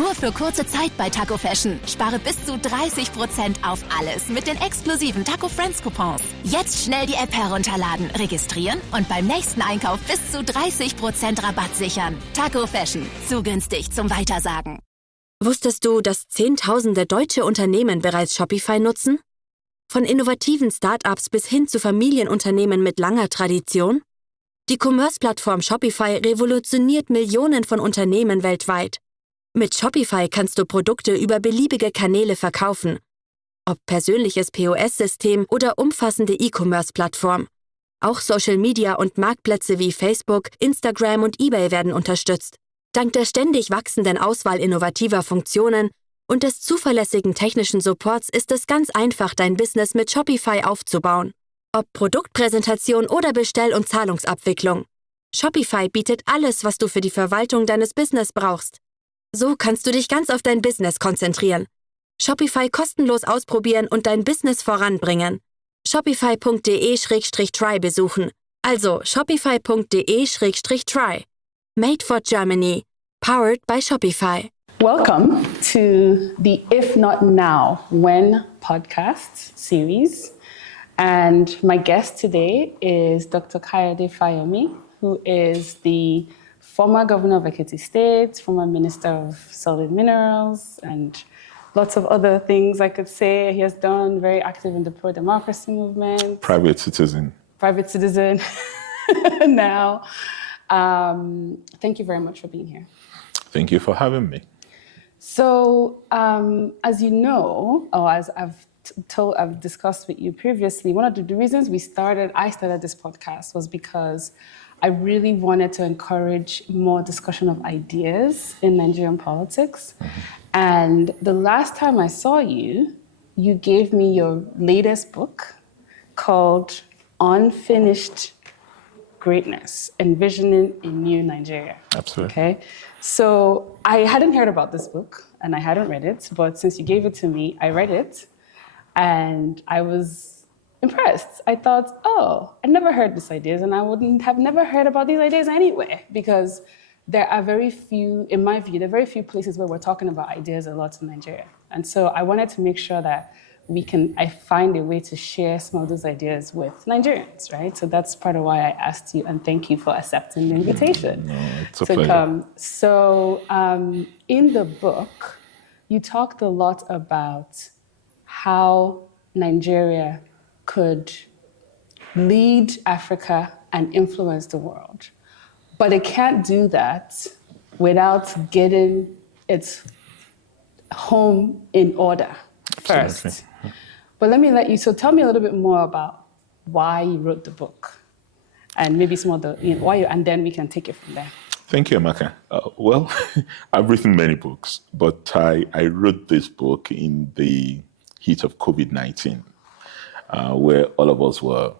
Nur für kurze Zeit bei Taco Fashion. Spare bis zu 30% auf alles mit den exklusiven Taco Friends Coupons. Jetzt schnell die App herunterladen, registrieren und beim nächsten Einkauf bis zu 30% Rabatt sichern. Taco Fashion. Zu günstig zum Weitersagen. Wusstest du, dass Zehntausende deutsche Unternehmen bereits Shopify nutzen? Von innovativen Start-ups bis hin zu Familienunternehmen mit langer Tradition? Die Commerce-Plattform Shopify revolutioniert Millionen von Unternehmen weltweit. Mit Shopify kannst du Produkte über beliebige Kanäle verkaufen. Ob persönliches POS-System oder umfassende E-Commerce-Plattform. Auch Social Media und Marktplätze wie Facebook, Instagram und eBay werden unterstützt. Dank der ständig wachsenden Auswahl innovativer Funktionen und des zuverlässigen technischen Supports ist es ganz einfach, dein Business mit Shopify aufzubauen. Ob Produktpräsentation oder Bestell- und Zahlungsabwicklung. Shopify bietet alles, was du für die Verwaltung deines Business brauchst. So kannst du dich ganz auf dein Business konzentrieren. Shopify kostenlos ausprobieren und dein Business voranbringen. Shopify.de/try besuchen. Also shopify.de/try. Made for Germany. Powered by Shopify. Welcome to the If Not Now, When podcast series. And my guest today is Dr. Kayode Fayomi, who is the former governor of Ekiti State, former minister of solid minerals, and lots of other things I could say. He has done, very active in the pro-democracy movement. Private citizen now. Thank you very much for being here. Thank you for having me. So, as you know, or as I've discussed with you previously, one of the reasons I started this podcast was because I really wanted to encourage more discussion of ideas in Nigerian politics. Mm-hmm. And the last time I saw you, you gave me your latest book called Unfinished Greatness, Envisioning a New Nigeria. Absolutely. Okay. So I hadn't heard about this book and I hadn't read it, but since you gave it to me, I read it and I was impressed. I thought, I never heard these ideas and I wouldn't have never heard about these ideas anyway, because there are very few, in my view, there are very few places where we're talking about ideas a lot in Nigeria. And so I wanted to make sure that I find a way to share some of those ideas with Nigerians, right? So that's part of why I asked you, and thank you for accepting the invitation. No, it's a pleasure. Come. So in the book, you talked a lot about how Nigeria could lead Africa and influence the world. But it can't do that without getting its home in order first. Absolutely. But so tell me a little bit more about why you wrote the book and maybe some of the, and then we can take it from there. Thank you, Amaka. Well, I've written many books, but I wrote this book in the heat of COVID-19, where all of us were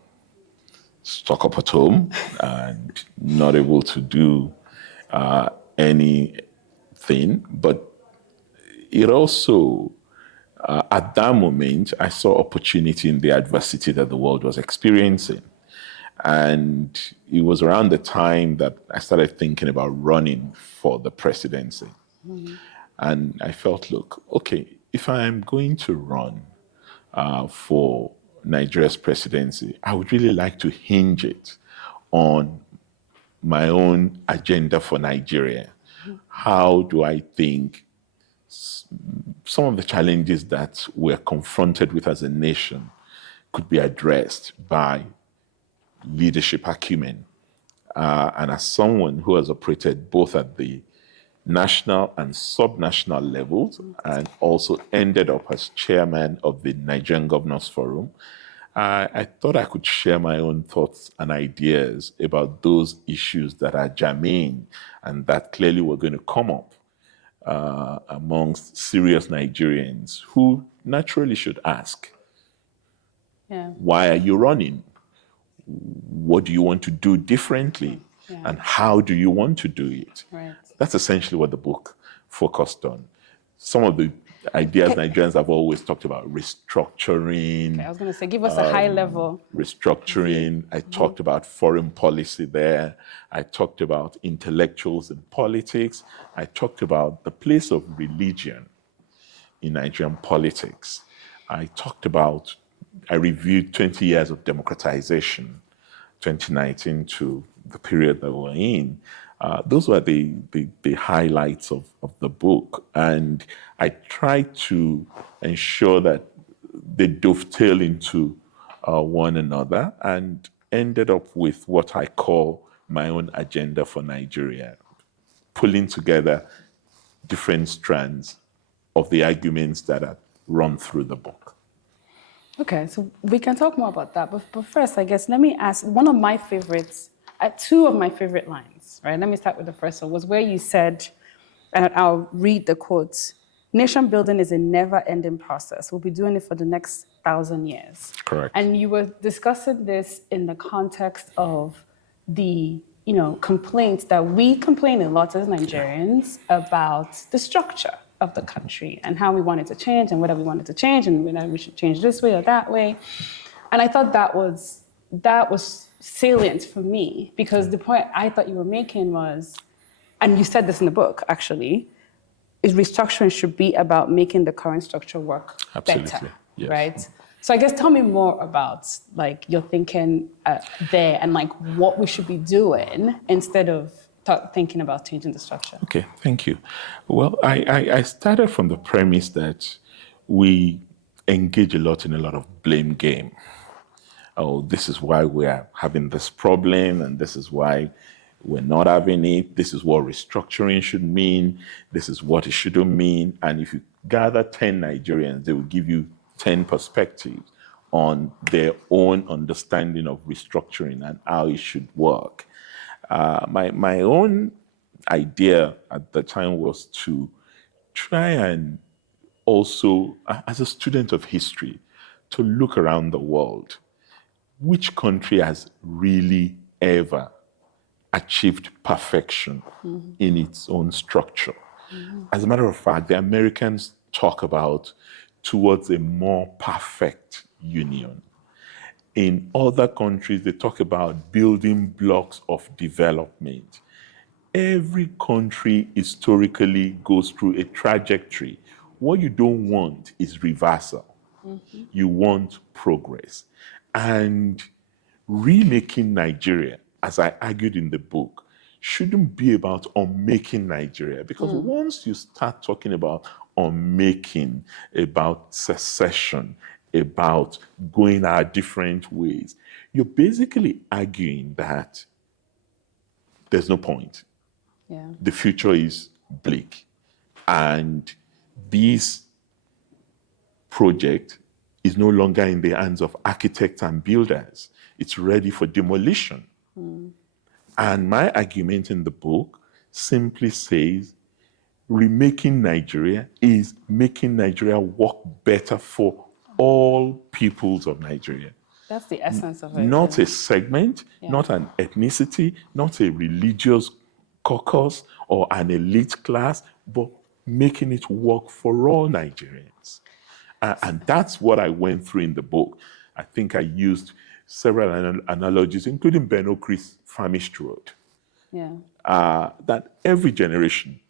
stuck up at home and not able to do anything. But it also, at that moment, I saw opportunity in the adversity that the world was experiencing. And it was around the time that I started thinking about running for the presidency. Mm-hmm. And I felt, look, okay, if I am going to run for Nigeria's presidency, I would really like to hinge it on my own agenda for Nigeria. Mm-hmm. How do I think some of the challenges that we're confronted with as a nation could be addressed by leadership acumen? And as someone who has operated both at the national and subnational levels and also ended up as chairman of the Nigerian Governors Forum, I thought I could share my own thoughts and ideas about those issues that are germane and that clearly were going to come up amongst serious Nigerians who naturally should ask, why are you running? What do you want to do differently? Yeah. And how do you want to do it? Right. That's essentially what the book focused on. Some of the ideas Nigerians have always talked about: restructuring. Okay, I was going to say, give us a high level. Restructuring. I talked about foreign policy there. I talked about intellectuals in politics. I talked about the place of religion in Nigerian politics. I reviewed 20 years of democratization, 2019 to the period that we're in. Those were the highlights of the book. And I tried to ensure that they dovetail into one another, and ended up with what I call my own agenda for Nigeria, pulling together different strands of the arguments that are run through the book. Okay, so we can talk more about that. But first, I guess, let me ask, one of my favorites, two of my favorite lines, right? Let me start with the first one, was where you said, and I'll read the quotes, "Nation building is a never-ending process. We'll be doing it for the next 1,000 years." Correct. And you were discussing this in the context of the complaints that we complain a lot as Nigerians about the structure of the country and how we want it to change and whether we want it to change and whether we should change this way or that way. And I thought that was salient for me, because the point I thought you were making was, and you said this in the book actually, is restructuring should be about making the current structure work better, yes. Right? So I guess tell me more about like your thinking there and like what we should be doing instead of thinking about changing the structure. Okay, thank you. Well, I started from the premise that we engage a lot in a lot of blame game. Oh, this is why we are having this problem, and this is why we're not having it. This is what restructuring should mean. This is what it shouldn't mean. And if you gather 10 Nigerians, they will give you 10 perspectives on their own understanding of restructuring and how it should work. My own idea at the time was to try and also, as a student of history, to look around the world. Which country has really ever achieved perfection in its own structure? As a matter of fact, the Americans talk about towards a more perfect union. In other countries, they talk about building blocks of development. Every country historically goes through a trajectory. What you don't want is reversal. You want progress. And remaking Nigeria, as I argued in the book, shouldn't be about unmaking Nigeria. Because once you start talking about unmaking, about secession, about going our different ways, you're basically arguing that there's no point. Yeah. The future is bleak. And this project is no longer in the hands of architects and builders. It's ready for demolition. And my argument in the book simply says, remaking Nigeria is making Nigeria work better for all peoples of Nigeria. That's the essence of it. Not a segment, not an ethnicity, not a religious caucus or an elite class, but making it work for all Nigerians. And that's what I went through in the book. I think I used several analogies, including Ben Okri's famished road. Yeah. That every generation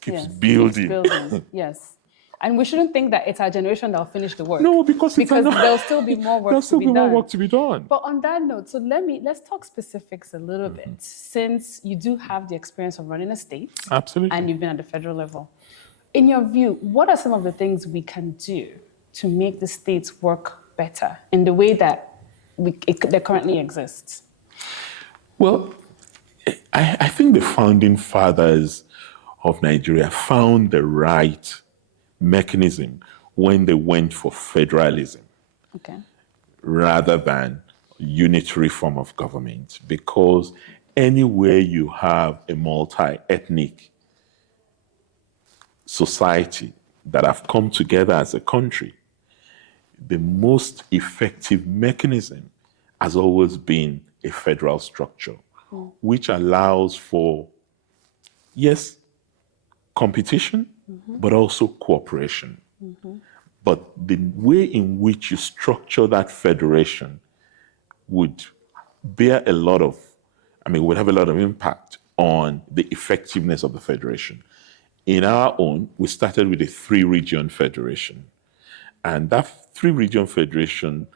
keeps building. Yes. And we shouldn't think that it's our generation that will finish the work. No, because there'll still be more work to be done. More work to be done. But on that note, so let's talk specifics a little bit, since you do have the experience of running a state. Absolutely. And you've been at the federal level. In your view, what are some of the things we can do to make the states work better in the way that they currently exist? Well, I think the founding fathers of Nigeria found the right mechanism when they went for federalism, rather than unitary form of government, because anywhere you have a multi-ethnic society that have come together as a country, the most effective mechanism has always been a federal structure, which allows for, yes, competition, but also cooperation. But the way in which you structure that federation would bear a lot of, would have a lot of impact on the effectiveness of the federation. In our own, we started with a 3-region federation. And that 3-region federation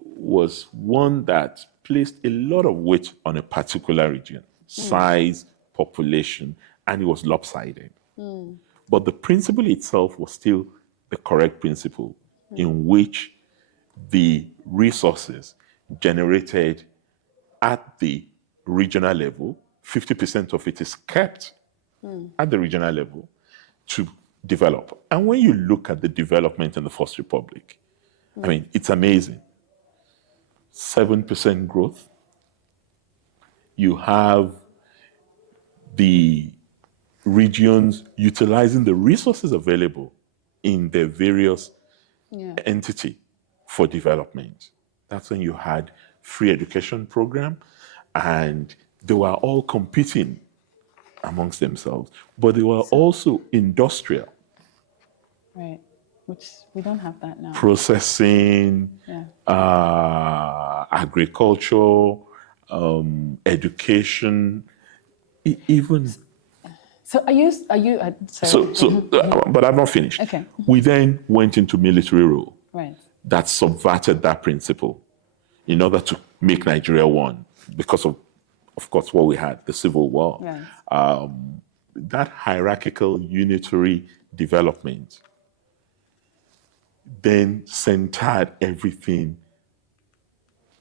was one that placed a lot of weight on a particular region, size, population, and it was lopsided. But the principle itself was still the correct principle in which the resources generated at the regional level, 50% of it is kept at the regional level to develop. And when you look at the development in the First Republic, it's amazing. 7% growth. You have the regions utilizing the resources available in their various entity for development. That's when you had free education program, and they were all competing amongst themselves, but they were also industrial. Right, which we don't have that now. Processing, agriculture, education, even. So are you sorry. But I've not finished. Okay. We then went into military rule. Right. That subverted that principle in order to make Nigeria one, because of course, what we had, the Civil War. Right. That hierarchical unitary development then centered everything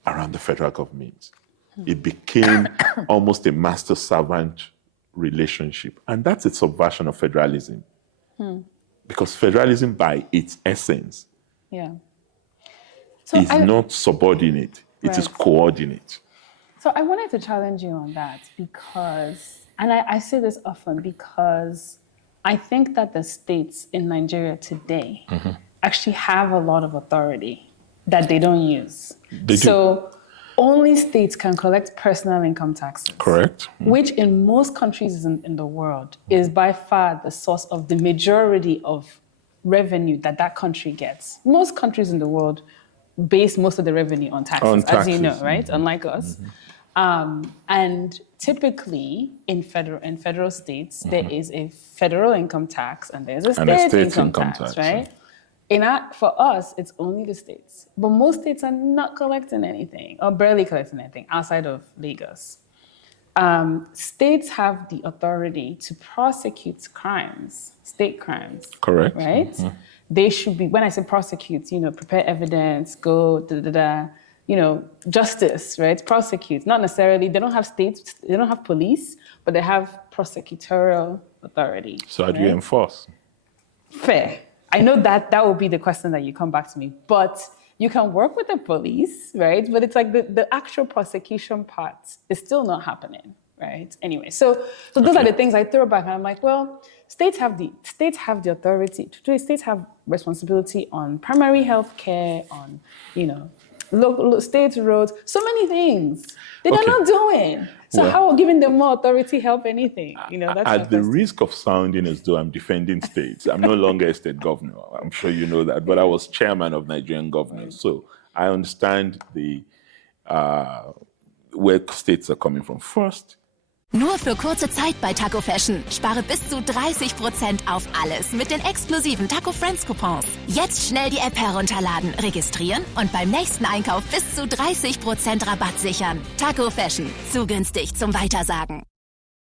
around the federal government. It became almost a master-servant relationship. And that's a subversion of federalism. Because federalism, by its essence, is not subordinate. It is coordinate. So I wanted to challenge you on that because, and I say this often because I think that the states in Nigeria today actually have a lot of authority that they don't use. They do. Only states can collect personal income taxes. Correct. Which in most countries in the world is by far the source of the majority of revenue that country gets. Most countries in the world base most of the revenue on taxes. As you know, right? Unlike us. And typically in federal states, there is a federal income tax and there's a state income tax, right? For us, it's only the states. But most states are not collecting anything or barely collecting anything outside of Lagos. States have the authority to prosecute crimes, state crimes. Correct. Right? They should be, when I say prosecute, prepare evidence, go, justice, right? Prosecute. Not necessarily, they don't have states, they don't have police, but they have prosecutorial authority. So how do you enforce? Fair. I know that will be the question that you come back to me, but you can work with the police, right? But it's like the actual prosecution part is still not happening, right? Anyway, so those are the things I throw back and I'm like, well, states have the authority. States have responsibility on primary health care, on, local state roads, so many things that they're not doing. So how will giving them more authority help anything? That's at the risk of sounding as though I'm defending states, I'm no longer a state governor. I'm sure you know that, but I was chairman of Nigerian governors, so I understand where states are coming from. First, Nur für kurze Zeit bei Taco Fashion. Spare bis zu 30% auf alles mit den exklusiven Taco Friends Coupons. Jetzt schnell die App herunterladen, registrieren und beim nächsten Einkauf bis zu 30% Rabatt sichern. Taco Fashion. Zu günstig zum Weitersagen.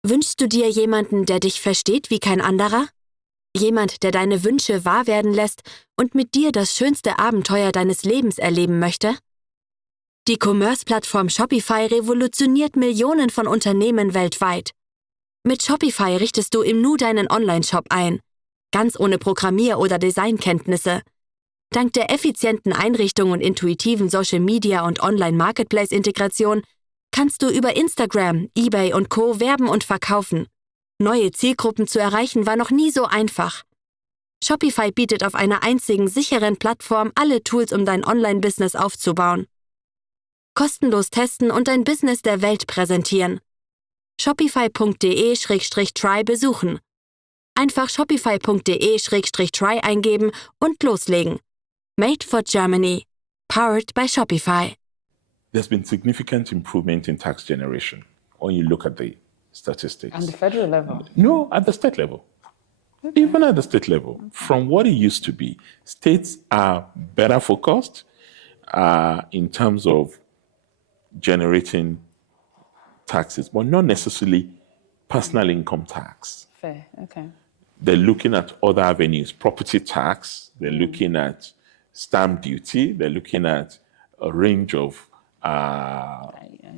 Wünschst du dir jemanden, der dich versteht wie kein anderer? Jemand, der deine Wünsche wahr werden lässt und mit dir das schönste Abenteuer deines Lebens erleben möchte? Die Commerce-Plattform Shopify revolutioniert Millionen von Unternehmen weltweit. Mit Shopify richtest du im Nu deinen Online-Shop ein, ganz ohne Programmier- oder Designkenntnisse. Dank der effizienten Einrichtung und intuitiven Social-Media- und Online-Marketplace-Integration kannst du über Instagram, eBay und Co. werben und verkaufen. Neue Zielgruppen zu erreichen war noch nie so einfach. Shopify bietet auf einer einzigen sicheren Plattform alle Tools, um dein Online-Business aufzubauen. Kostenlos testen und dein Business der Welt präsentieren. Shopify.de/try besuchen. Einfach shopify.de/try eingeben und loslegen. Made for Germany. Powered by Shopify. There's been significant improvement in tax generation when you look at the statistics. On the federal level? No, at the state level. Okay. Even at the state level, from what it used to be, states are better focused in terms of generating taxes, but not necessarily personal income tax. Fair, okay. They're looking at other avenues, property tax, they're looking at stamp duty, they're looking at a range of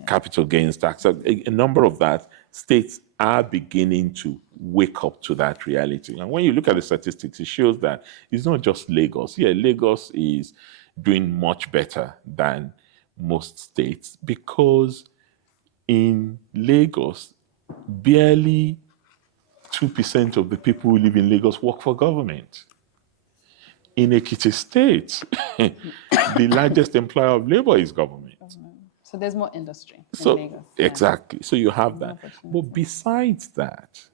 capital gains tax. A number of that, states are beginning to wake up to that reality. And when you look at the statistics, it shows that it's not just Lagos. Yeah, Lagos is doing much better than most states because in Lagos, barely 2% of the people who live in Lagos work for government. In Ekiti State, the largest employer of labor is government. So there's more industry in Lagos. Exactly. So you have that. But besides that,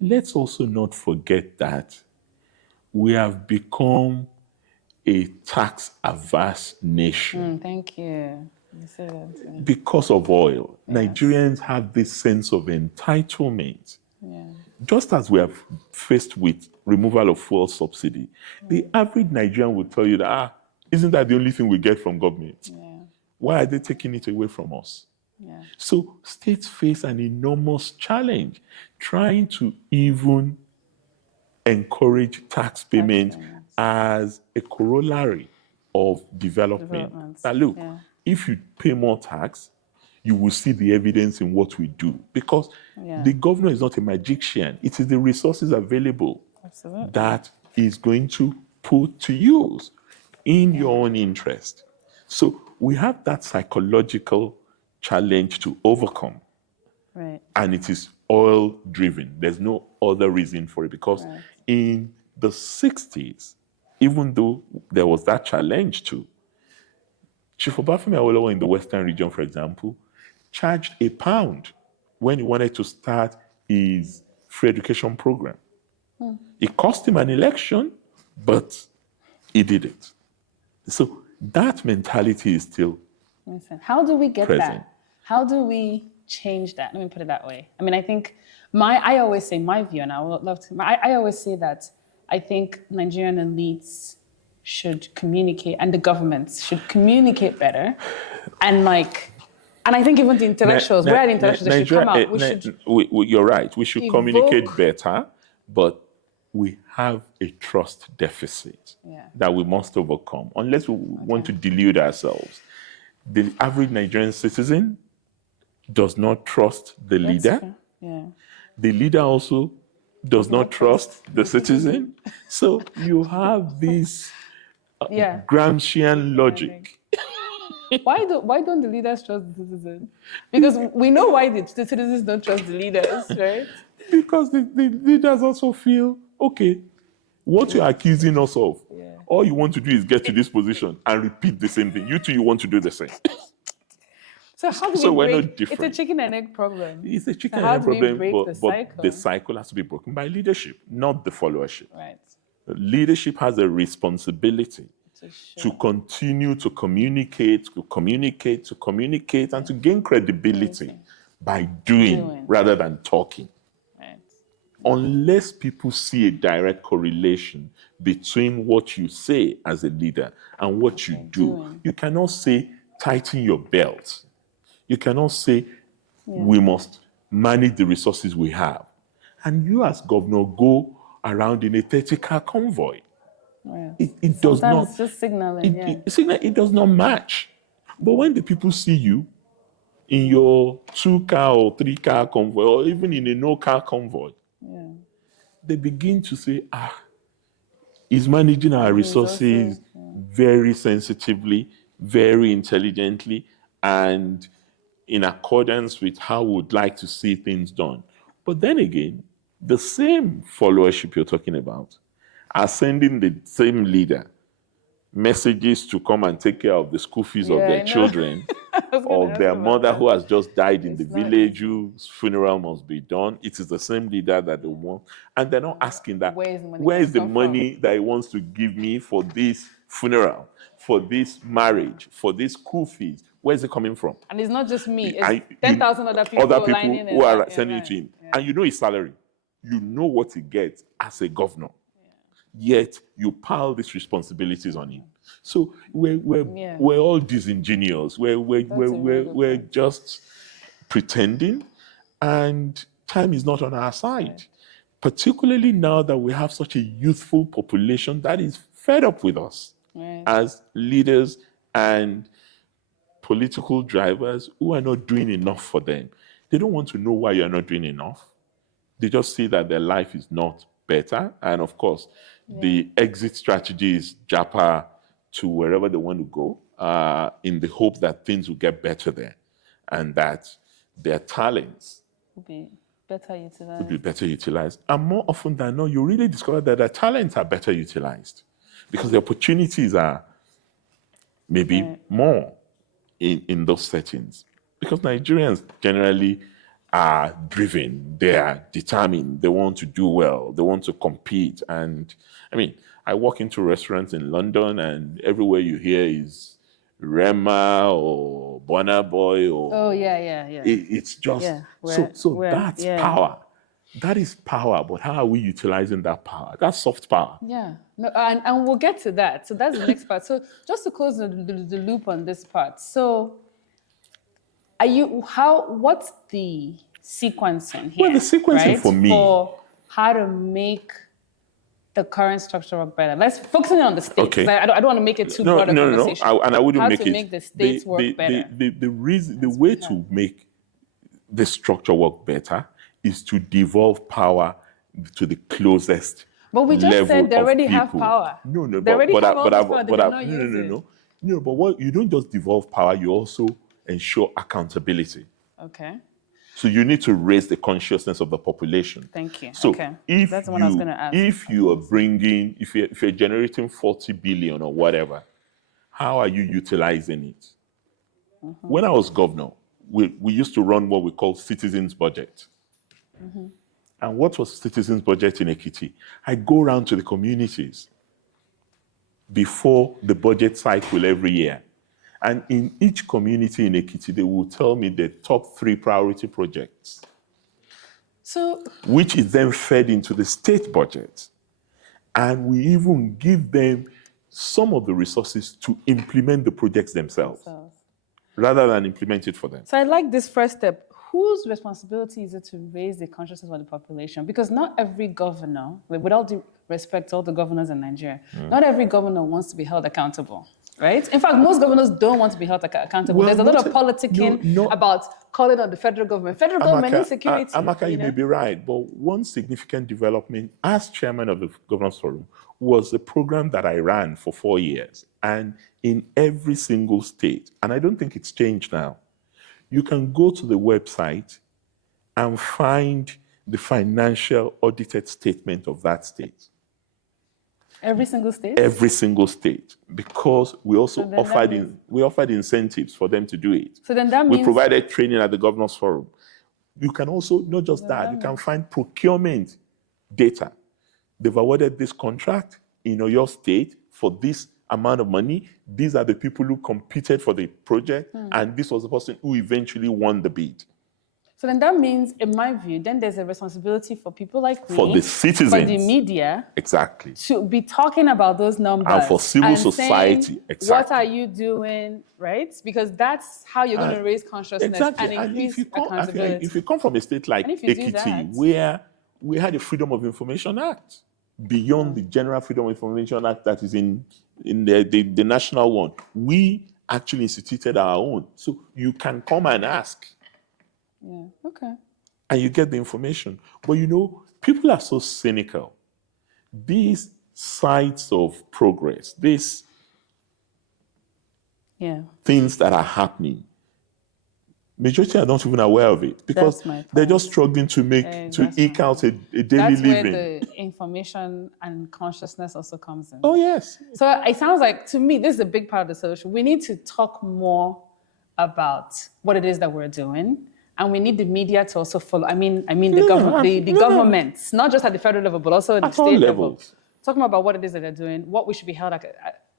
let's also not forget that we have become a tax-averse nation. Thank you. You said that. Because of oil, Nigerians have this sense of entitlement. Yeah. Just as we are faced with removal of fuel subsidy, the average Nigerian will tell you that, isn't that the only thing we get from government? Yeah. Why are they taking it away from us? Yeah. So states face an enormous challenge trying to even encourage tax payments as a corollary of development. Now look, if you pay more tax, you will see the evidence in what we do because the governor is not a magician. It is the resources available that is going to put to use in your own interest. So we have that psychological challenge to overcome. Right. And it is oil driven. There's no other reason for it because in the 60s, even though there was that challenge too, Chief Obafemi Awolowo in the Western region, for example, charged £1 when he wanted to start his free education program. It cost him an election, but he did it. So that mentality is still How do we get present. that? How do we change that? Let me put it that way. I mean, I think I always say my view, and I would love to. I always say that I think Nigerian elites should communicate, and the governments should communicate better, and I think even the intellectuals, where are the intellectuals? They should come out. You're right. We should communicate better, but we have a trust deficit that we must overcome, unless we want to delude ourselves. The average Nigerian citizen does not trust the leader. Yeah. The leader also does not trust the citizen. So you have this Gramscian logic. Why don't the leaders trust the citizens? Because we know why the citizens don't trust the leaders, right? Because the leaders also feel, okay, what you're accusing us of, all you want to do is get to this position and repeat the same thing. You two, you want to do the same. So how do we we're break? not different. It's a chicken and egg problem. It's a chicken So and egg problem, but the cycle has to be broken by leadership, not the followership. Right. The leadership has a responsibility to continue to communicate, and to gain credibility by doing rather than talking. Right. Unless people see a direct correlation between what you say as a leader and what you do, you cannot say, tighten your belt. You cannot say, we must manage the resources we have. And you as governor go around in a 30-car convoy. Right. It does not. It's just signaling. It does not match. But when the people see you in your 2-car or 3-car convoy, or even in a no-car convoy, they begin to say, he's managing our resources very sensitively, very intelligently, and in accordance with how we would like to see things done. But then again, the same followership you're talking about are sending the same leader messages to come and take care of the school fees of their children of their mother who has just died in the It's not village, whose funeral must be done. It is the same leader that they want. And they're not asking that, where is the money that he wants to give me for this funeral, for this marriage, for this school fees? Where is it coming from? And it's not just me. It's 10,000 other people lining who are in, sending it to him. Yeah. And you know his salary. You know what he gets as a governor. Yet you pile these responsibilities on him. So we're all disingenuous. We're just pretending, and time is not on our side. Right. Particularly now that we have such a youthful population that is fed up with us as leaders and political drivers who are not doing enough for them. They don't want to know why you're not doing enough. They just see that their life is not better. And of course, the exit strategy is japa to wherever they want to go, in the hope that things will get better there and that their talents will be better utilized. And more often than not, you really discover that their talents are better utilized because the opportunities are maybe more in those settings. Because Nigerians generally are driven, they are determined, they want to do well, they want to compete. And I mean, I walk into restaurants in London and everywhere you hear is Rema or Bonner Boy or it's just that's power. That is power, but how are we utilizing that power? That's soft power. Yeah, no, and we'll get to that. So that's the next part. So just to close the loop on this part. So what's the sequencing here? Well, the sequencing for me, for how to make the current structure work better. Let's focus on the states. Okay. I don't want to make it too broad a conversation. And I wouldn't make it. How to make the states work better. The way to make the structure work better is to devolve power to the closest. But we just said they already have power. No, but what you don't just devolve power, you also ensure accountability. Okay. So you need to raise the consciousness of the population. Thank you. So that's what I was going to ask. If you are bringing, if you're generating 40 billion or whatever, how are you utilizing it? Mm-hmm. When I was governor, we used to run what we call citizens' budget. Mm-hmm. And what was citizens' budget in Ekiti? I go around to the communities before the budget cycle every year. And in each community in Ekiti, they will tell me the top 3 priority projects, which is then fed into the state budget. And we even give them some of the resources to implement the projects themselves, rather than implement it for them. So I like this first step. Whose responsibility is it to raise the consciousness of the population? Because not every governor, with all due respect to all the governors in Nigeria, not every governor wants to be held accountable. Right? In fact, most governors don't want to be held accountable. Well, there's a lot of politicking about calling on the federal government. Federal government insecurity. Amaka, you may be right, but one significant development as chairman of the Governors Forum was a program that I ran for 4 years. And in every single state, and I don't think it's changed now, you can go to the website and find the financial audited statement of that state. Every single state? Every single state, because we also offered incentives for them to do it. So then that means we provided training at the Governors Forum. You can also, not just that, you can find procurement data. They've awarded this contract in your state for this amount of money. These are the people who competed for the project, and this was the person who eventually won the bid. So then that means, in my view, then there's a responsibility for people like me, for the citizens, for the media, exactly, to be talking about those numbers, and for civil society, saying, exactly, what are you doing, right? Because that's how you're going to raise consciousness and increase accountability. If you come from a state like Ekiti, where we had a Freedom of Information Act, beyond the General Freedom of Information Act that is in the national one, we actually instituted our own. So you can come and ask. Yeah, okay. And you get the information. But people are so cynical. These sites of progress, these things that are happening, majority are not even aware of it because they're just struggling to eke out a daily living. That's where the information and consciousness also comes in. Oh, yes. So it sounds like, to me, this is a big part of the solution. We need to talk more about what it is that we're doing. And we need the media to also follow. I mean the government, the governments, not just at the federal level, but also at the state level. Talking about what it is that they're doing, what we should be held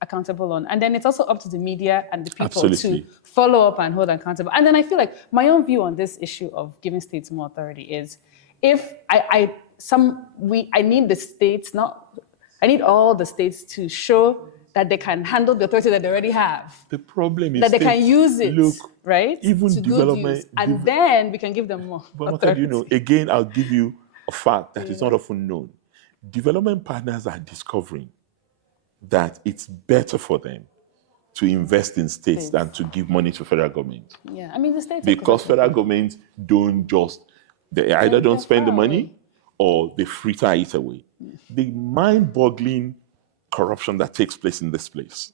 accountable on. And then it's also up to the media and the people to follow up and hold accountable. And then I feel like my own view on this issue of giving states more authority is if I need the states, I need all the states to show that they can handle the authority that they already have. The problem is that they can use it, look, right? Even to development, use, and then we can give them more. But again, I'll give you a fact that is not often known. Development partners are discovering that it's better for them to invest in states than to give money to federal government. Yeah, I mean the states. Because federal governments they either don't spend the money or they fritter it away. The mind-boggling corruption that takes place in this place.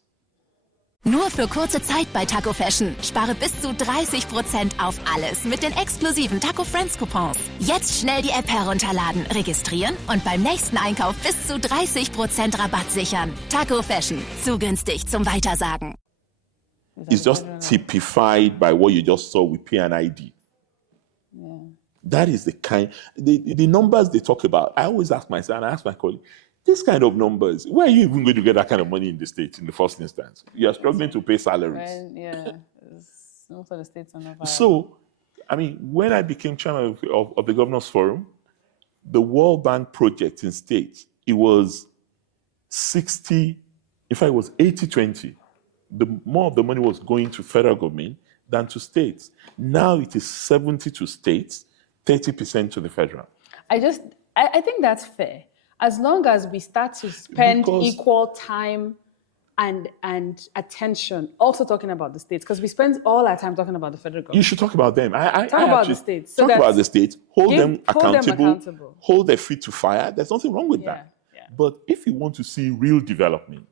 Nur für kurze Zeit bei Taco Fashion. Spare bis zu 30% auf alles mit den exklusiven Taco Friends Coupons. Jetzt schnell die App herunterladen, registrieren und beim nächsten Einkauf bis zu 30% Rabatt sichern. Taco Fashion. Zu günstig zum Weitersagen. It's just typified by what you just saw with P&ID. Yeah. That is the numbers they talk about. I always ask myself, and I ask my colleague, this kind of numbers, where are you even going to get that kind of money in the States in the first instance? You are struggling to pay salaries. Yeah, most of the states are not viable. So, I mean, when I became chairman of the Governors Forum, the World Bank project in states, it was 60, in fact, it was 80-20. More of the money was going to federal government than to states. Now it is 70 to states, 30% to the federal. I think that's fair. As long as we start to spend equal time and attention, also talking about the states, because we spend all our time talking about the federal government. You should talk about them. Talk about the states. Talk about the states. Hold them accountable. Hold their feet to fire. There's nothing wrong with that. Yeah. But if you want to see real development,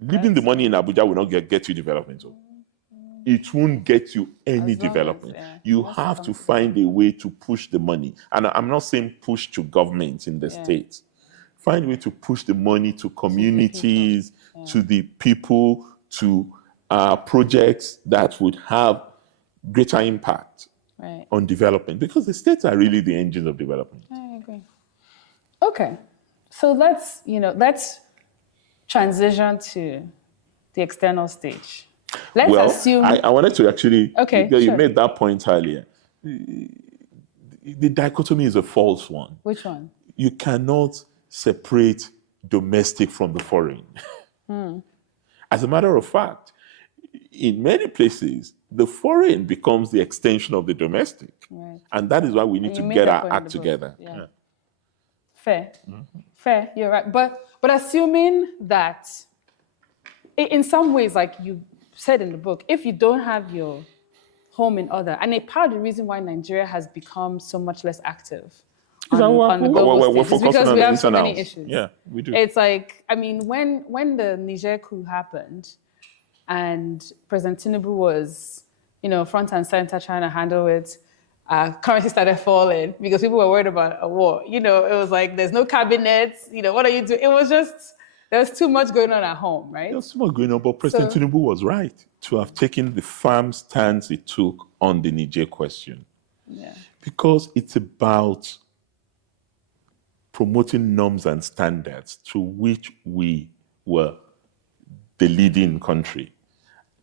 leaving the money in Abuja will not get you development. It won't get you any development. You have to find a way to push the money. And I'm not saying push to government in the states. Find a way to push the money to communities, to the people, to projects that would have greater impact on development. Because the states are really the engines of development. I agree. Okay. So let's transition to the external stage. Let's assume... I wanted to actually... Okay, you made that point earlier. The dichotomy is a false one. Which one? You cannot separate domestic from the foreign. As a matter of fact, in many places, the foreign becomes the extension of the domestic. Right. And that is why we need to get our act together. Yeah. Fair. Mm-hmm. Fair, you're right. But assuming that, in some ways, like you said in the book, if you don't have your home in order, and a part of the reason why Nigeria has become so much less active on the global stage is because we have so many issues. Yeah, we do. It's like, I mean, when the Niger coup happened and President Tinubu was, front and center trying to handle it, currency started falling because people were worried about a war. It was like, there's no cabinet, what are you doing? It was just, there was too much going on at home, right? There was too much going on, but President Tinubu was right to have taken the firm stance he took on the Niger question. Yeah. Because it's about promoting norms and standards to which we were the leading country.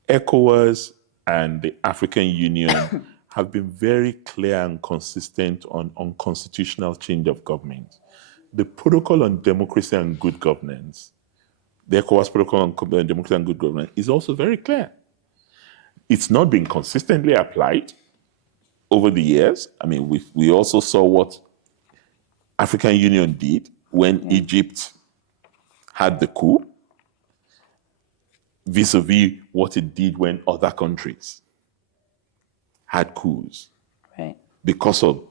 ECOWAS and the African Union have been very clear and consistent on unconstitutional change of government. The Protocol on Democracy and Good Governance, the ECOWAS Protocol on Democracy and Good Governance, is also very clear. It's not been consistently applied over the years. I mean, we also saw what African Union did when Egypt had the coup, vis-a-vis what it did when other countries had coups. Right. Because of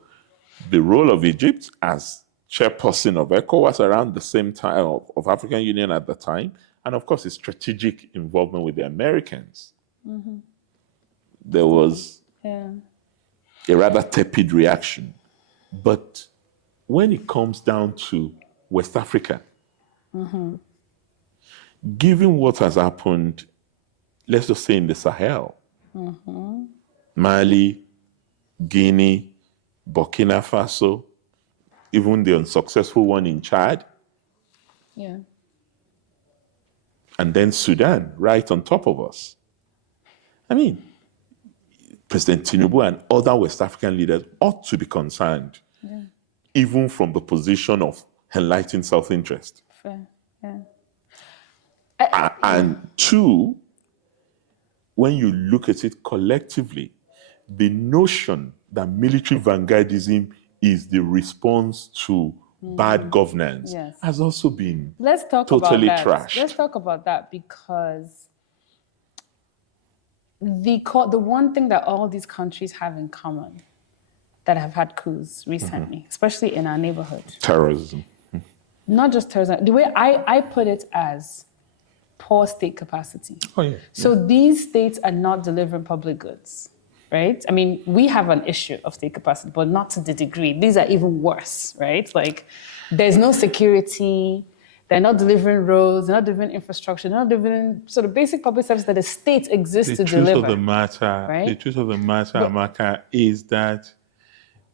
the role of Egypt as chairperson of ECOWAS around the same time of African Union at the time, and of course its strategic involvement with the Americans. Mm-hmm. There was a rather tepid reaction. But when it comes down to West Africa, given what has happened, let's just say in the Sahel, Mali, Guinea, Burkina Faso, even the unsuccessful one in Chad, Yeah. and then Sudan right on top of us. I mean, President Tinubu and other West African leaders ought to be concerned, even from the position of enlightened self-interest. Fair. Yeah. And two, when you look at it collectively, the notion that military vanguardism is the response to bad governance has also been totally trashed. Let's talk about that, because the one thing that all these countries have in common that have had coups recently, especially in our neighborhood. Terrorism. Not just terrorism. The way I put it as poor state capacity. Oh, yeah. So these states are not delivering public goods, right? I mean, we have an issue of state capacity, but not to the degree. These are even worse, right? Like, there's no security. They're not delivering roads. They're not delivering infrastructure. They're not delivering sort of basic public service that the state exists to deliver. The truth of the matter, Amaka, is that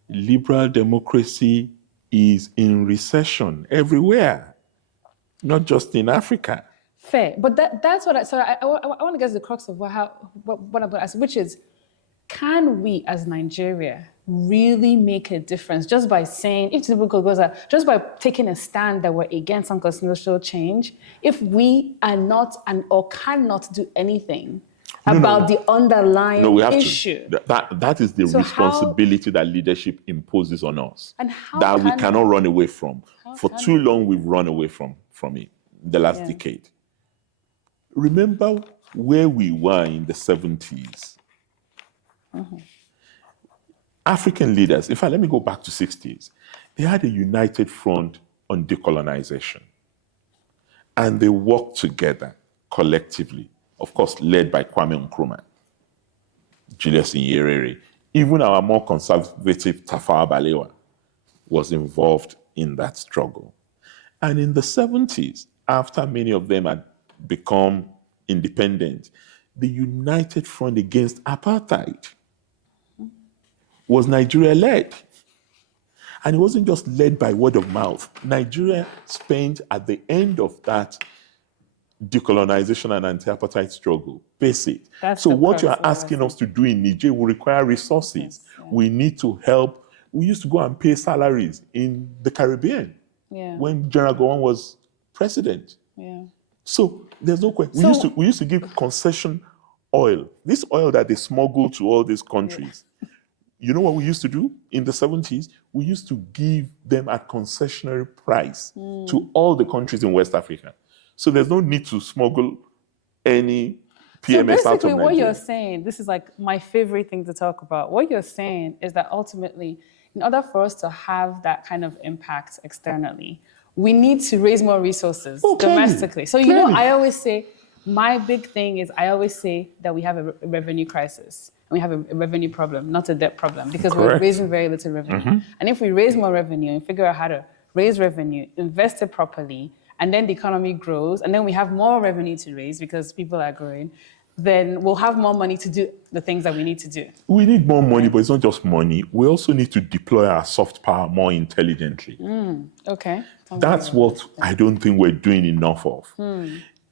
liberal democracy is in recession everywhere, not just in Africa. Fair, but that's what I want to get to the crux of what I'm going to ask, which is, can we as Nigeria really make a difference just by saying, if Tinubu goes out, just by taking a stand that we're against unconstitutional change, if we are not or cannot do anything about the underlying issue? That is the responsibility that leadership imposes on us, and how that we cannot run away from. For too long, we've run away from it the last decade. Remember where we were in the 70s. African leaders, in fact, let me go back to 60s. They had a united front on decolonization. And they worked together collectively, of course, led by Kwame Nkrumah, Julius Nyerere. Even our more conservative Tafawa Balewa was involved in that struggle. And in the 70s, after many of them had become independent, the united front against apartheid was Nigeria-led. And it wasn't just led by word of mouth. Nigeria spent, at the end of that decolonization and anti-apartheid struggle, face it. So what you are asking us to do in Niger will require resources. We need to help. We used to go and pay salaries in the Caribbean when General Gowon was president. So there's no question. We used to give concession oil. This oil that they smuggle to all these countries. You know what we used to do in the 70s? We used to give them at concessionary price to all the countries in West Africa. So there's no need to smuggle any PMS out of Nigeria. So basically what you're saying, this is like my favorite thing to talk about. What you're saying is that ultimately, in order for us to have that kind of impact externally, we need to raise more resources domestically. So, you know, I always say, my big thing is I always say that we have a revenue crisis. We have a revenue problem, not a debt problem, because we're raising very little revenue. And if we raise more revenue and figure out how to raise revenue, invest it properly, and then the economy grows, and then we have more revenue to raise because people are growing, then we'll have more money to do the things that we need to do. We need more money, but it's not just money. We also need to deploy our soft power more intelligently. That's what I don't think we're doing enough of.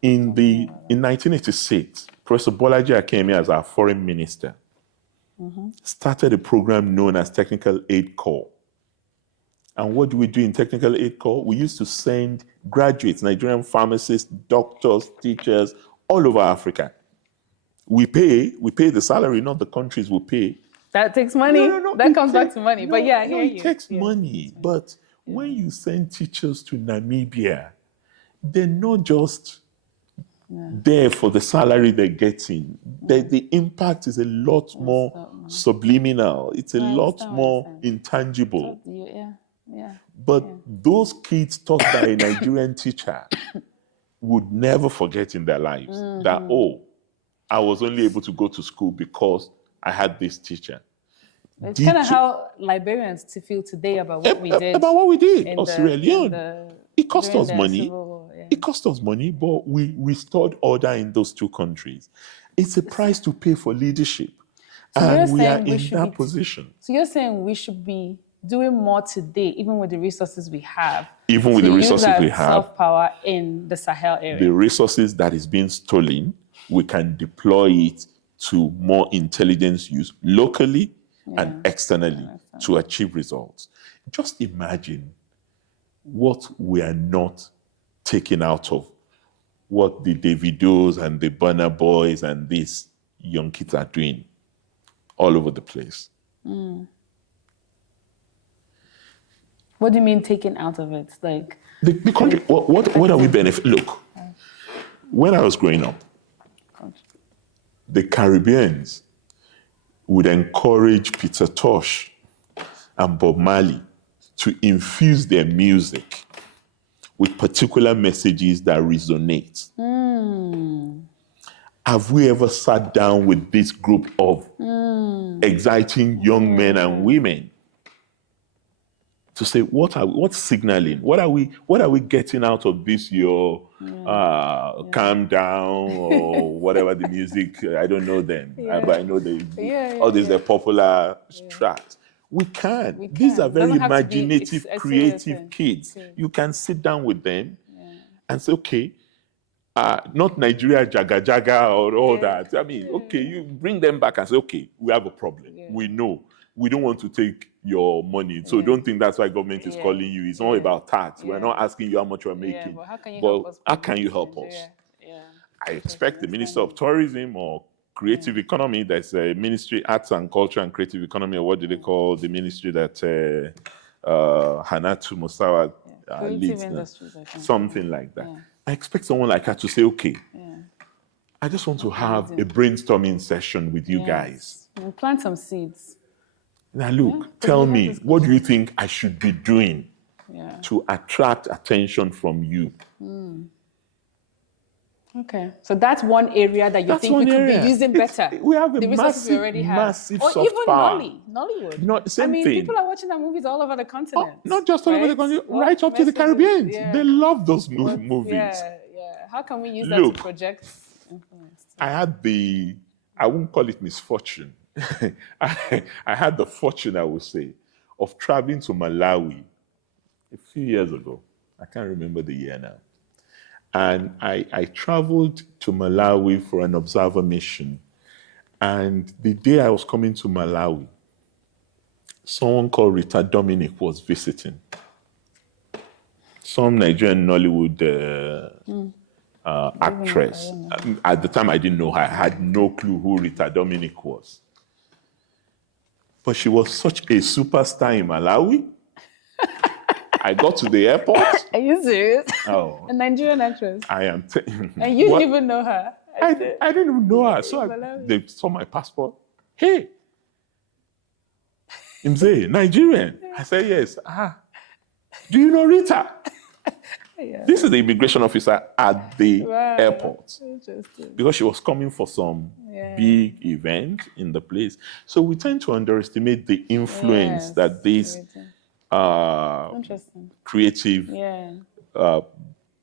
In 1986, Professor Bolaji Akemi, as our foreign minister, started a program known as Technical Aid Corps. And what do we do in Technical Aid Corps? We used to send graduates, Nigerian pharmacists, doctors, teachers, all over Africa. We pay the salary, not the countries will pay. That takes money. That comes back to money. But yeah, it takes money. But when you send teachers to Namibia, they're not just there for the salary they're getting. The impact is a lot more subliminal. It's a lot more intangible. But those kids taught by a Nigerian teacher would never forget in their lives that, I was only able to go to school because I had this teacher. It's kind of how Liberians feel today about what we did. About what we did in Sierra Leone. It cost us money. It cost us money, but we restored order in those two countries. It's a price to pay for leadership. So you're And we are saying we in should that be- position. So you're saying we should be doing more today, even with the resources we have. Even with the resources we have. Soft power in the Sahel area. The resources that is being stolen, we can deploy it to more intelligence use locally and externally to achieve results. Just imagine what we are not taking out of what the Davidos and the Burna Boys and these young kids are doing all over the place. What do you mean taken out of it? Like the country, what are we benefit? Look, when I was growing up, the Caribbeans would encourage Peter Tosh and Bob Marley to infuse their music with particular messages that resonate. Have we ever sat down with this group of exciting young men and women to say, what's signaling? What are we getting out of this? Calm down or whatever the music. I don't know them, but I know all these are popular tracks. We can. These are very imaginative, creative kids. You can sit down with them and say, okay, not Nigeria jaga jaga or all that. I mean, okay, you bring them back and say, okay, we have a problem. We know. We don't want to take your money. So don't think that's why government is calling you. It's not about tax. We're not asking you how much you're making. But how can you but help us? how can you help us? I expect the Minister of Tourism or Creative Economy, there's a Ministry, Arts and Culture and Creative Economy, or what do they call the ministry that Hanatu Musawa leads? Industries, I think. Something like that. I expect someone like her to say, okay, I just want to have a brainstorming session with you guys. And plant some seeds. Now look, tell me, what do you think I should be doing to attract attention from you? Okay, so that's one area that you think we could be using better. We have the a resources we already have. massive or soft even power. Nollywood. Same thing. People are watching their movies all over the continent. Not just all over the continent, right up to the Caribbean. They love those movies. Yeah. How can we use that to project influence? I won't call it misfortune. I had the fortune, I would say, of traveling to Malawi a few years ago. I can't remember the year now. And I traveled to Malawi for an observer mission. And the day I was coming to Malawi, someone called Rita Dominic was visiting. Some Nigerian Nollywood actress. At the time, I didn't know her. I had no clue who Rita Dominic was. But she was such a superstar in Malawi. I got to the airport. Are you serious? Oh. A Nigerian actress. I am. And you didn't even know her. I didn't even know her. So they saw my passport. Hey, Imze, Nigerian. I said, yes. Do you know Rita? This is the immigration officer at the airport. Interesting. Because she was coming for some big event in the place. So we tend to underestimate the influence that these creative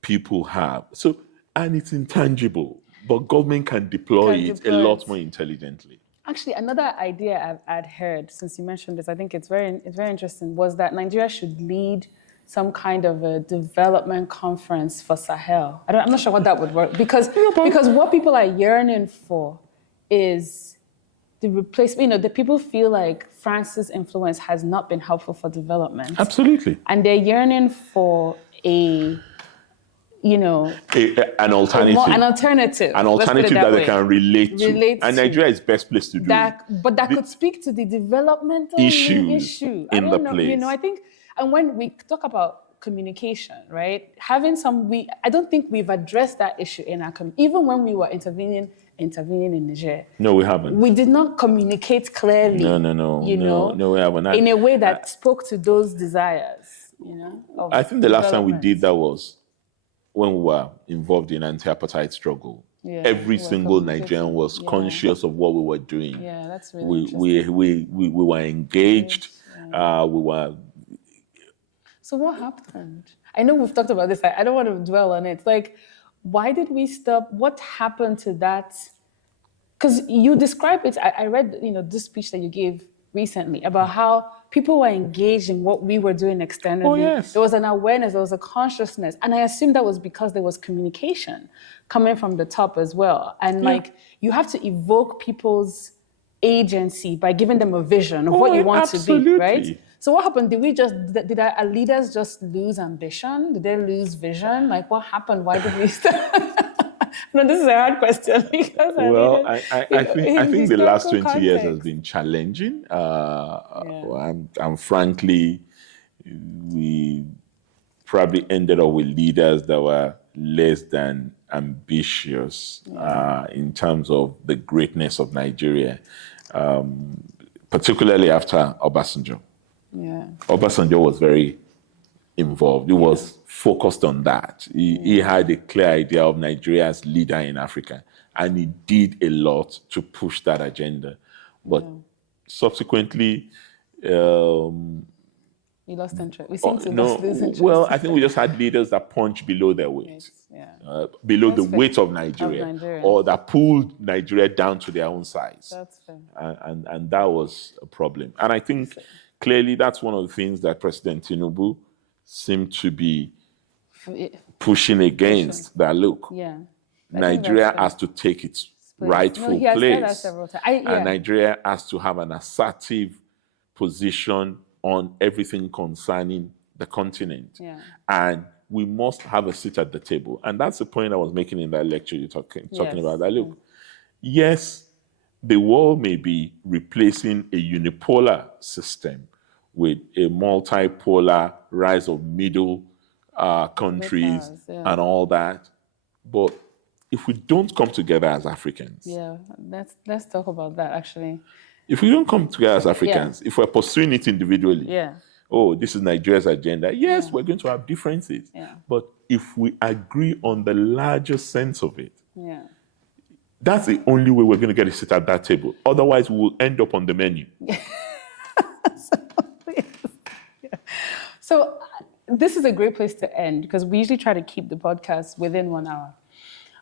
people have. So, and it's intangible, but government can deploy it a lot more intelligently. Actually, another idea I'd heard since you mentioned this, I think it's very interesting, was that Nigeria should lead some kind of a development conference for Sahel. I'm not sure what that would work because what people are yearning for is the replacement. The people feel like France's influence has not been helpful for development. Absolutely. And they're yearning for an alternative. An alternative that they can relate to. And Nigeria is best placed to do that. But that could speak to the developmental issue in the place. I think, and when we talk about communication, right? I don't think we've addressed that issue in our even when we were intervening in Niger. No, we haven't. We did not communicate clearly. No, we haven't. In a way that spoke to those desires, I think the last time we did that was when we were involved in anti-apartheid struggle. Every single Nigerian was conscious of what we were doing. Yeah, that's really we were engaged. We were. So what happened? I know we've talked about this. I don't want to dwell on it. Like, why did we stop? What happened to that because you describe it, I read, this speech that you gave recently about how people were engaged in what we were doing externally. Oh, yes. There was an awareness, there was a consciousness. And I assume that was because there was communication coming from the top as well. And you have to evoke people's agency by giving them a vision of what you want to be, right? So what happened? Did our leaders just lose ambition? Did they lose vision? Like, what happened? Why did we start? No, this is a hard question because I think the last 20 years has been challenging. And frankly, we probably ended up with leaders that were less than ambitious in terms of the greatness of Nigeria, particularly after Obasanjo. Yeah. Obasanjo was very involved. He was focused on that. He had a clear idea of Nigeria as leader in Africa, and he did a lot to push that agenda. But subsequently, we lost interest. We seem to lose interest. Well, I think we just had leaders that punched below their weight, below the weight of Nigeria, or that pulled Nigeria down to their own size. That's fair. And that was a problem. And I think clearly that's one of the things that President Tinubu seemed to be pushing against. That look, Nigeria has to take its rightful place, and Nigeria has to have an assertive position on everything concerning the continent. And we must have a seat at the table. And that's the point I was making in that lecture you're talking about. That look, yes, the world may be replacing a unipolar system with a multipolar rise of middle countries and all that. But if we don't come together as Africans... let's talk about that, actually. If we don't come together as Africans, if we're pursuing it individually, this is Nigeria's agenda, yes, we're going to have differences. But if we agree on the larger sense of it, that's the only way we're going to get a seat at that table. Otherwise, we will end up on the menu. So this is a great place to end because we usually try to keep the podcast within 1 hour.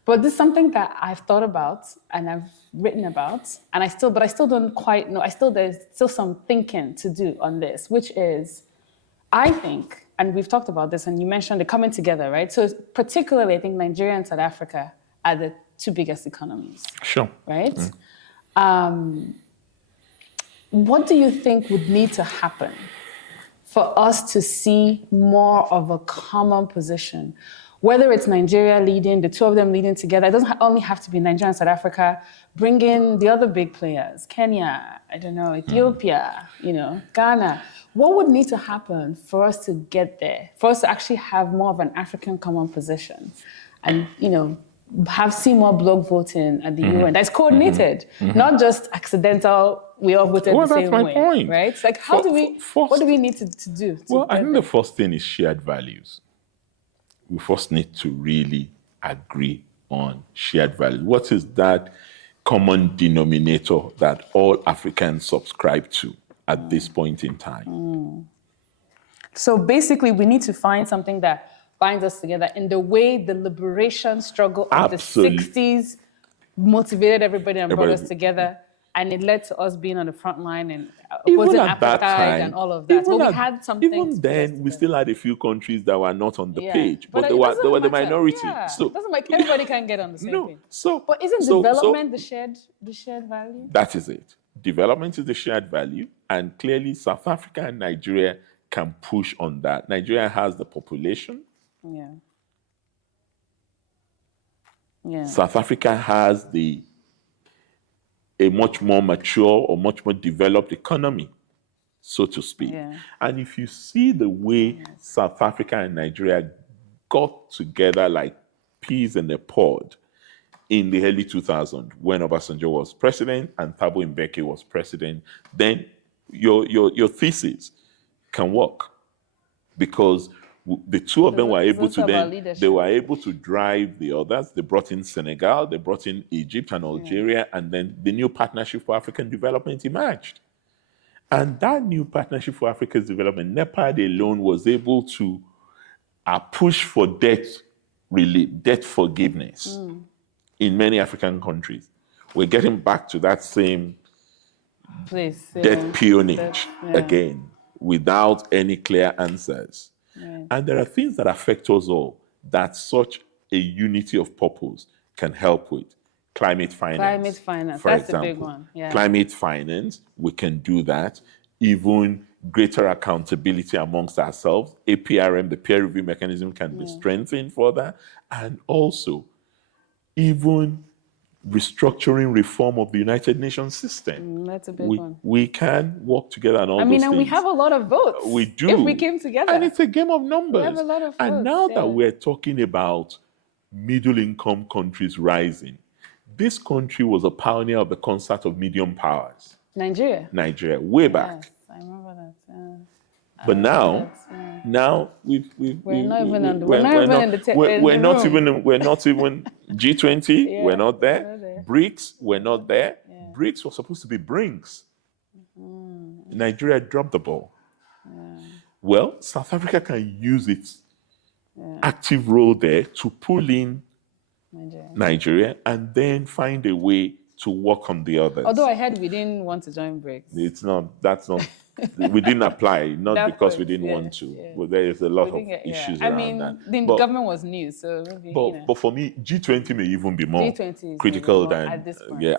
But this is something that I've thought about and I've written about, and I still don't quite know. There's still some thinking to do on this, which is, I think, and we've talked about this, and you mentioned the coming together, right? So particularly, I think Nigeria and South Africa are the two biggest economies. Sure. Right? What do you think would need to happen for us to see more of a common position? Whether it's Nigeria leading, the two of them leading together, it doesn't only have to be Nigeria and South Africa. Bring in the other big players, Kenya, Ethiopia, Ghana. What would need to happen for us to get there, for us to actually have more of an African common position and, see more bloc voting at the UN that's coordinated, not just accidental, we all voted the same way. Well, that's my point. Right? It's like, what do we need to do? I think the first thing is shared values. We first need to really agree on shared values. What is that common denominator that all Africans subscribe to at this point in time? So basically, we need to find something that binds us together in the way the liberation struggle of the 60s motivated everybody and brought us together. And it led to us being on the front line and opposing apartheid and all of that. But we had something. Even then, we still had a few countries that were not on the page, but they were the minority. Yeah. So it doesn't like everybody can get on the same page. So, but isn't development the shared value? That is it. Development is the shared value, and clearly South Africa and Nigeria can push on that. Nigeria has the population. South Africa has a much more mature or much more developed economy, so to speak. And if you see the way South Africa and Nigeria got together like peas in a pod in the early 2000s when Obasanjo was president and Thabo Mbeki was president, then your thesis can work because the two of them were able to drive the others. They brought in Senegal, they brought in Egypt and Algeria, and then the new Partnership for African Development emerged. And that new Partnership for Africa's Development, NEPAD alone was able to push for debt relief, debt forgiveness in many African countries. We're getting back to that same Please. dead peonage again, without any clear answers. Right. And there are things that affect us all that such a unity of purpose can help with. Climate finance. Climate finance, for that's example. a big one. Yeah. Climate finance, we can do that. Even greater accountability amongst ourselves. APRM, the peer review mechanism, can be strengthened further. And also, even restructuring reform of the United Nations system. That's a big one. We can work together on all those things. And we have a lot of votes. We do. If we came together. And it's a game of numbers. We have a lot of and votes, now that we're talking about middle-income countries rising, this country was a pioneer of the concept of medium powers. Nigeria, way back. Yes, I remember that. But now we're not even G20. We're not there. BRICS, we're not there. BRICS was supposed to be BRICS. Nigeria dropped the ball. Well, South Africa can use its active role there to pull in Nigeria and then find a way to work on the others. Although I heard we didn't want to join BRICS. That's not, we didn't apply, not because we didn't want to. But there is a lot of issues around that. The government was new, so maybe, but for me, G20 may even be more critical than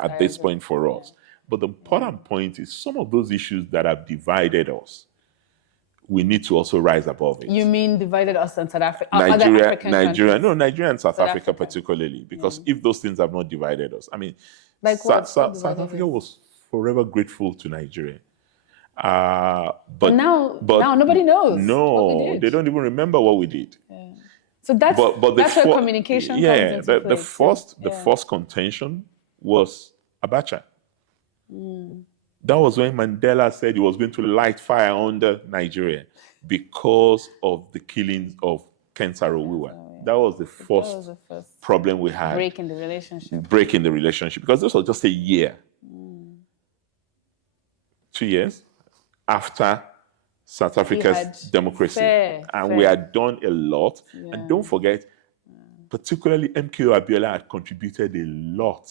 at this point for us. But the important point is some of those issues that have divided us, we need to also rise above it. You mean divided us and South Africa? Nigeria and South Africa particularly, because if those things have not divided us, I mean, South Africa was forever grateful to Nigeria. But now nobody knows. No, they don't even remember what we did. So that's where communication comes into play. The first contention was Abacha. That was when Mandela said he was going to light fire under Nigeria because of the killings of Ken Saro-Wiwa. That was the first problem we had. Break in the relationship. Because this was just a year. 2 years after South Africa's democracy. We had done a lot. Yeah. And don't forget, particularly MKO Abiola had contributed a lot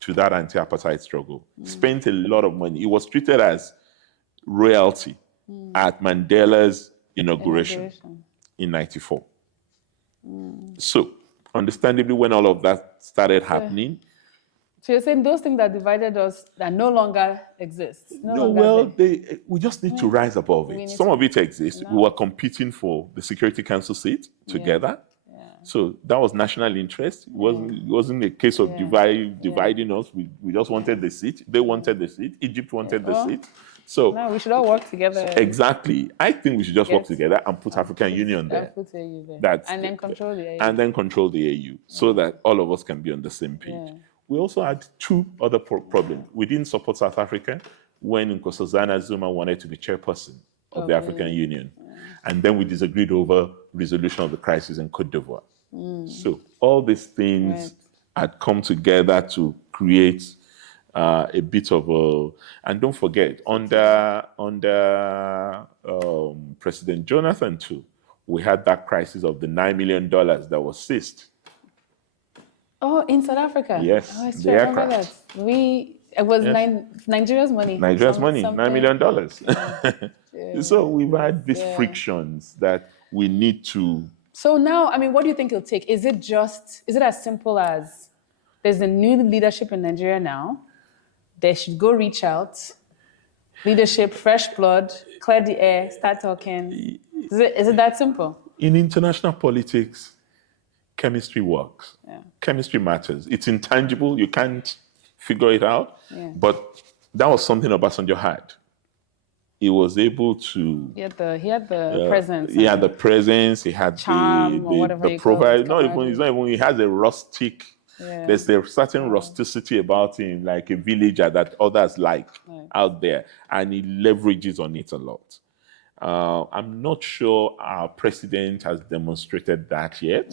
to that anti-apartheid struggle. Spent a lot of money. He was treated as royalty at Mandela's inauguration in 94. So, understandably, when all of that started happening... So you're saying those things that divided us that no longer exist? We just need to rise above it. Some of it exists. We were competing for the Security Council seat together. So that was national interest. It wasn't a case of dividing us. We just wanted the seat. They wanted the seat. Egypt wanted the seat. So no, we should all work together. Exactly. I think we should just work together and put African Union there. And then control the AU. And then control the AU so that all of us can be on the same page. We also had two other problems. We didn't support South Africa when Nkosazana Zuma wanted to be chairperson of the African Union. And then we disagreed over resolution of the crisis in Côte d'Ivoire. So all these things had come together to create a bit of a... And don't forget, under President Jonathan too, we had that crisis of the $9 million that was seized. Oh, in South Africa? Yes, the aircraft. It was Nigeria's money. $9 million. So we've had these frictions that we need to... So now, I mean, what do you think it'll take? Is it as simple as there's a new leadership in Nigeria now, they should go reach out, leadership, fresh blood, clear the air, start talking? Is it that simple? In international politics, chemistry works. Chemistry matters. It's intangible. You can't figure it out. But that was something Obasanjo had. He was able to... He had the presence. He had the presence. He had the profile. He has a rustic... There's a certain rusticity about him, like a villager that others like out there. And he leverages on it a lot. I'm not sure our president has demonstrated that yet.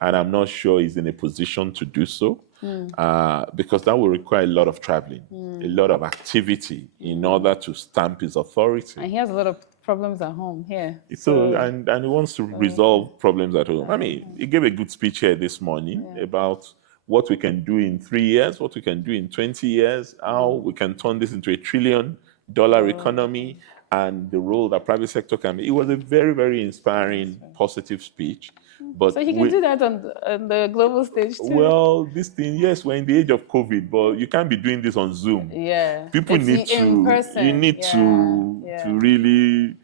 And I'm not sure he's in a position to do so. Because that will require a lot of traveling, a lot of activity in order to stamp his authority. And he has a lot of problems at home here. And he wants to resolve problems at home. I mean, he gave a good speech here this morning about what we can do in 3 years, what we can do in 20 years, how we can turn this into $1 trillion economy, and the role that private sector can be. It was a very, very inspiring, positive speech. But so he can do that on the global stage too. Well, this thing, yes, we're in the age of COVID, but you can't be doing this on Zoom. Yeah, People it's need to. in person. You need to really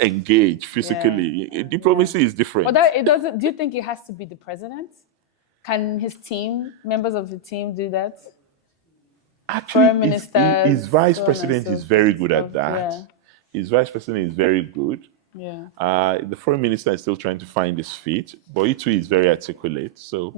engage physically. Diplomacy is different. But it doesn't. Do you think it has to be the president? Can his team, members of the team, do that? Actually, his vice president is very good at that. Yeah. His vice president is very good. Yeah. The foreign minister is still trying to find his feet, but he too is very articulate. So,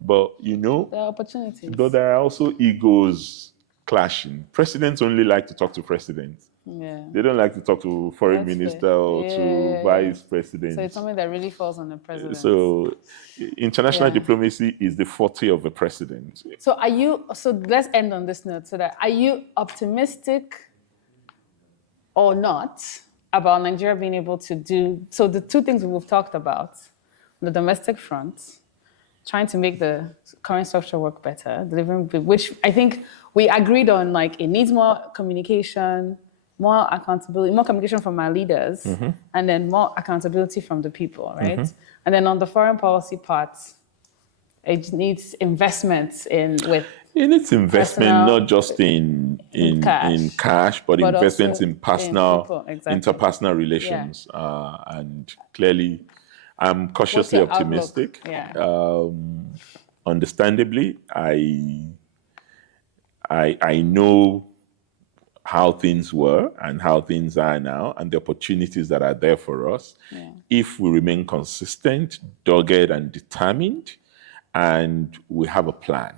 but there are opportunities. But there are also egos clashing. Presidents only like to talk to presidents. Yeah. They don't like to talk to foreign minister or to vice president. So it's something that really falls on the president. So international diplomacy is the forte of the president. So let's end on this note. Are you optimistic or not about Nigeria being able to do, so the two things we've talked about, the domestic front, trying to make the current structure work better, delivering, which I think we agreed on, like it needs more communication, more accountability, more communication from our leaders, and then more accountability from the people, right? And then on the foreign policy part, it needs investments it needs investment, not just in cash, but investments in personal, interpersonal relations. And clearly, I'm cautiously optimistic. Understandably, I know how things were and how things are now, and the opportunities that are there for us. If we remain consistent, dogged, and determined, and we have a plan.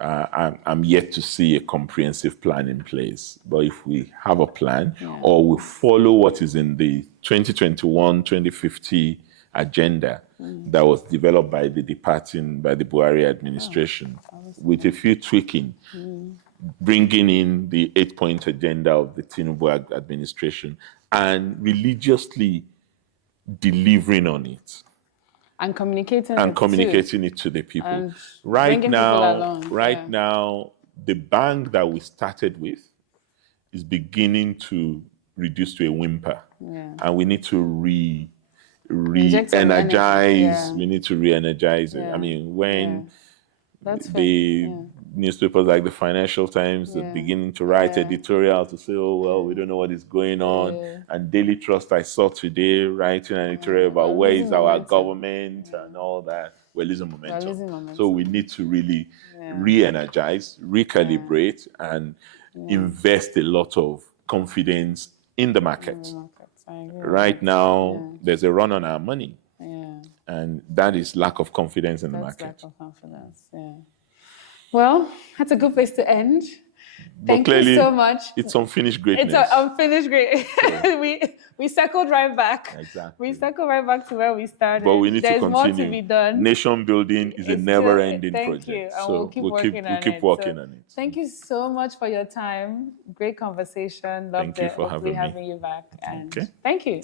I'm yet to see a comprehensive plan in place. But if we have a plan, or we follow what is in the 2021-2050 agenda that was developed by the Buhari administration, with a few tweaking, bringing in the 8-point agenda of the Tinubu administration, and religiously delivering on it. And communicating it to the people. And right now, the bank that we started with is beginning to reduce to a whimper. And we need to re-energize. We need to re-energize it. I mean, when newspapers like the Financial Times are beginning to write editorial to say, oh, well, we don't know what is going on. And Daily Trust, I saw today, writing an editorial about where is our government and all that. We're losing momentum. So we need to really re-energize, recalibrate, and invest a lot of confidence in the market. Right now, there's a run on our money. And that is lack of confidence in the market. Lack of confidence, Well, that's a good place to end. Thank you so much. It's unfinished greatness. It's unfinished greatness. We circled right back. Exactly. We circled right back to where we started. But we need to continue. There's more to be done. Nation building is a never-ending project. Thank you. And so we'll keep working on it. Thank you so much for your time. Great conversation. Loved it. Hopefully having you back. And thank you.